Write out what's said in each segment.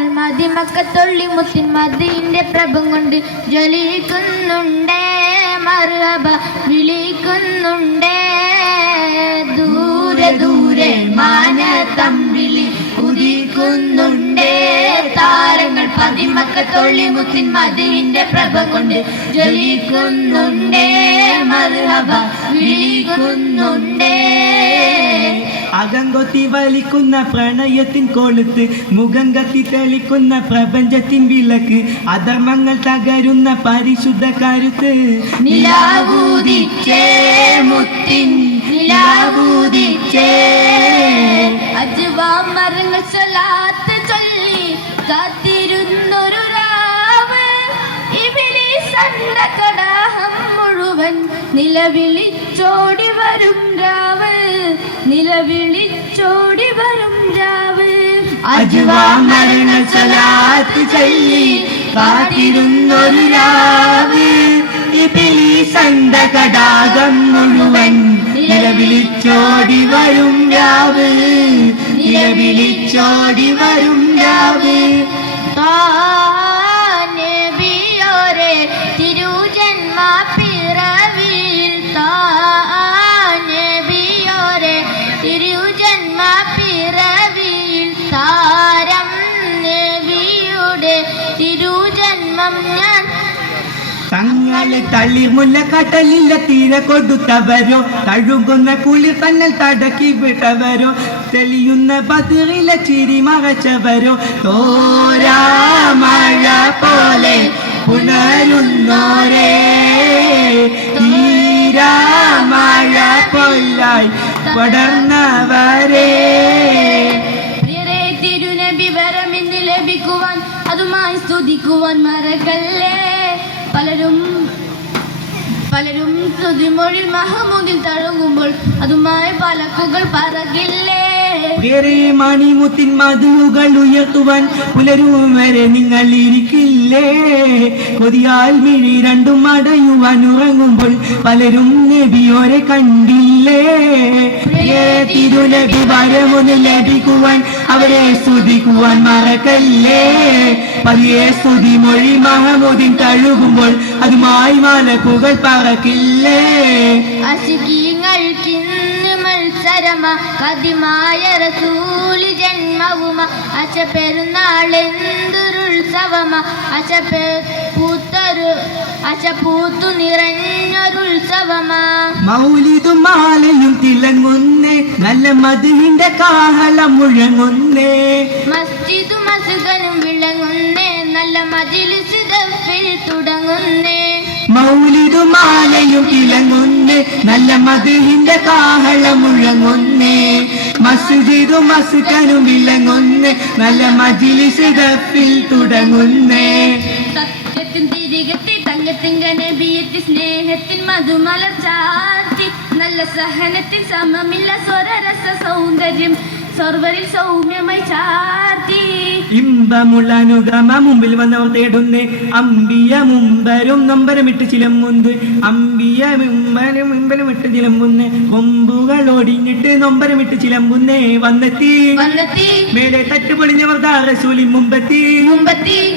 താരങ്ങൾ മദിമക്കത്തൊള്ളി മുത്തിൻ മദീന്റെ പ്രഭം കൊണ്ട് ജ്വലിക്കുന്നുണ്ടേ മർഹബ വിളിക്കുന്നുണ്ടേ ദൂരെ ദൂരെ മാനത്തമ്പിളി ഉദിക്കുന്നുണ്ടേ താരങ്ങൾ പതിമക്കത്തൊള്ളി മുത്തിൻ മദീന്റെ പ്രഭം കൊണ്ട് ജ്വലിക്കുന്നുണ്ടേ മർഹബ വിളിക്കുന്നുണ്ടേ അകങ്കൊത്തി വലിക്കുന്ന പ്രണയത്തിൻ കൊളുത്ത് മുഖം കത്തി തെളിക്കുന്ന പ്രപഞ്ചത്തിൻ വിളക്ക് അധർമ്മങ്ങൾ തകരുന്ന പരിശുദ്ധ കരുത്ത് നിലാവൂദിച്ചേ മുത്തിൻ നിലാവൂദിച്ചേ അജ്വാ മരങ്ങൾ സ്വലാത്ത് ചൊല്ലി കാത്തിരുന്നൊരു രാവ് ഇബ്ലീസിന്റെ കടാഹം മുഴുവൻ നിലവിളിച്ചോടി വരും രാവ് നിലവിളിച്ചോടി വരും രാവ് അജ്വാ മരങ്ങൾ സ്വലാത്ത് ചൊല്ലി കാത്തിരുന്നൊരു രാവ് ഇബ്ലീസിന്റെ കടാഹം മുഴുവൻ നിലവിളിച്ചോടി വരും രാവ് നിലവിളിച്ചോടി വരും രാവ് നബിയോരെ തിരുജന്മ പിറവിൽ നബിയോരെ തിരുജന്മ പിറവിൽ താരം നബിയുടെ തിരുജന്മം ഞാൻ തങ്ങളെ തളിർമുല്ല കടലില്ല തീരെ കൊടുത്തവരോ തഴുകുന്ന കുളിർ തന്നൽ തടക്കി വിട്ടവരോ തെളിയുന്ന ബദറിലെ ചിരി മറച്ചവരോ തോരാ മഴ പോലെ പുണരുന്നോരേ തീരാ മഴ പോലായി പടർന്നവരേ പ്രിയരേ തിരുനബി വരമിന്ന് ലഭിക്കുവാൻ അതുമായി സ്തുതിക്കുവാൻ മറക്കല്ലേ പലരും സ്തുതിമൊഴി മഹമൂദിൽ തഴങ്ങുമ്പോൾ അതുമായി പലക്കുകൾ പറകില്ലേ പ്രിയരേ മണിമുത്തിൻ മധുകൾ ഉയർത്തുവാൻ പുലരും വരെ നിങ്ങൾ ഇരിക്കില്ലേ കൊതിയാൽ മിഴി രണ്ടും അടയുവാൻ ഉറങ്ങുമ്പോൾ പലരും നബിയോരെ കണ്ടില്ലേ തിരുനബി വരമൊന്ന് ലഭിക്കുവാൻ അവരെ സ്തുതിക്കുവാൻ മറക്കല്ലേ പതിയെ സ്തുതി മൊഴി മഹമൂദിൻ തഴുകുമ്പോൾ അതുമായി മലക്കുകൾ പറക്കില്ലേ അശികീങ്ങൾക്കിന്ന് മത്സരമ കതിമായ റസൂലി ജന്മവുമ അശ പെരുന്നാളെന്തൊരുത്സവമ അശ പൂത്തു നിറഞ്ഞൊരുത്സവമാ മൗലിദും മാലയും തിളങ്ങുന്നേ നല്ല മധുവിന്റെ കാഹളം മുഴങ്ങുന്നേ മസ്ജിദു മസ്കനും വിളങ്ങുന്നേ നല്ല മജ്‌ലിസ് ദഫിൽ തുടങ്ങുന്നേ മൗലിദും മാലയും തിളങ്ങുന്നേ നല്ല മധുവിന്റെ കാഹളം മുഴങ്ങുന്നേ മസ്ജിദും മസ്കനും വിളങ്ങുന്നേ നല്ല മജ്‌ലിസ് ദഫിൽ തുടങ്ങുന്നേ സത്യത്തിൻ തിരികെത്തി തങ്കത്തിങ്ക നബിയെത്തി സ്നേഹത്തിൻ മധുമലർ ചാർത്തി നല്ല സഹനത്തിൻ സമമില്ല സ്വരരസ സൗന്ദര്യം സർവരിൽ സൗമ്യമായി ചാർത്തി ഇമ്പമുള്ള അനുഗമ മുമ്പിൽ വന്നവർ തേടുന്നേ അമ്പിയ മുമ്പരും നൊമ്പരമിട്ട് ചിലമ്പുന്ന് അമ്പിയ മുമ്പരമിട്ട് ചിലമ്പുന്നേ കൊമ്പുകൾ ഒടിഞ്ഞിട്ട് നൊമ്പരമിട്ട് ചിലമ്പുന്നേ വന്നെത്തി മേലെ തട്ടുപൊളിഞ്ഞവർ റസൂലി മുമ്പെത്തി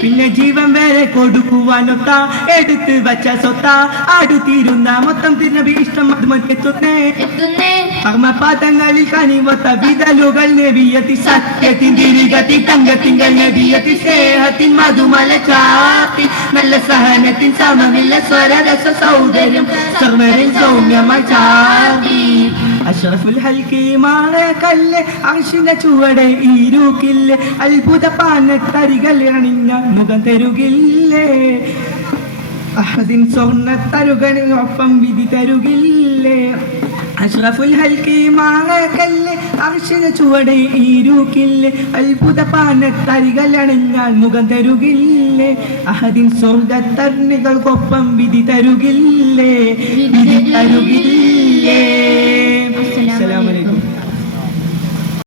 പിന്നെ ജീവൻ വരെ കൊടുക്കുവാനൊത്ത എടുത്ത് വച്ച സ്വത്ത അടുത്തിരുന്ന മൊത്തം തിരുനബി ഇഷ്ടം മധുമക്കെത്തുന്നേ കർമ്മപാതങ്ങളിൽ കനിവത്ത വിതലുകൾ നബിയത്തി സത്യത്തിൻ തിരികത്തി തങ്കത്തിങ്കൾ നബിയത്തി സ്നേഹത്തിൻ മധുമല ചാർത്തി നല്ല സഹനത്തിൻ സമമില്ല സ്വരരസ സൗന്ദര്യം സർവരിൽ സൗമ്യമായി ചാർത്തി അഷ്റഫുൽ ഹൽക്കി മാളക്കല്ല് അർശിന്റെ ചുവടെ ഈരൂക്കില്ലേ അത്ഭുത പാനത്തരികൾ അണിഞ്ഞ മുഖം തരുകില്ലേ അഹദിൻ സ്വർണ്ണ തരുകളിനൊപ്പം വിധി തരുകില്ലേ അഷ്റഫുൽ ഹൽക്കി മാളക്കല്ല് അർശിന്റെ ചുവടെ ഈരൂക്കില്ലേ അത്ഭുത പാനത്തരികൾ അണിഞ്ഞാൽ മുഖം തരുകില്ലേ അഹദിൻ സ്വർഗത്തർണികൾക്കൊപ്പം വിധി തരുകില്ലേ വിധി തരുകില്ലേ. അസ്സലാമു അലൈക്കും.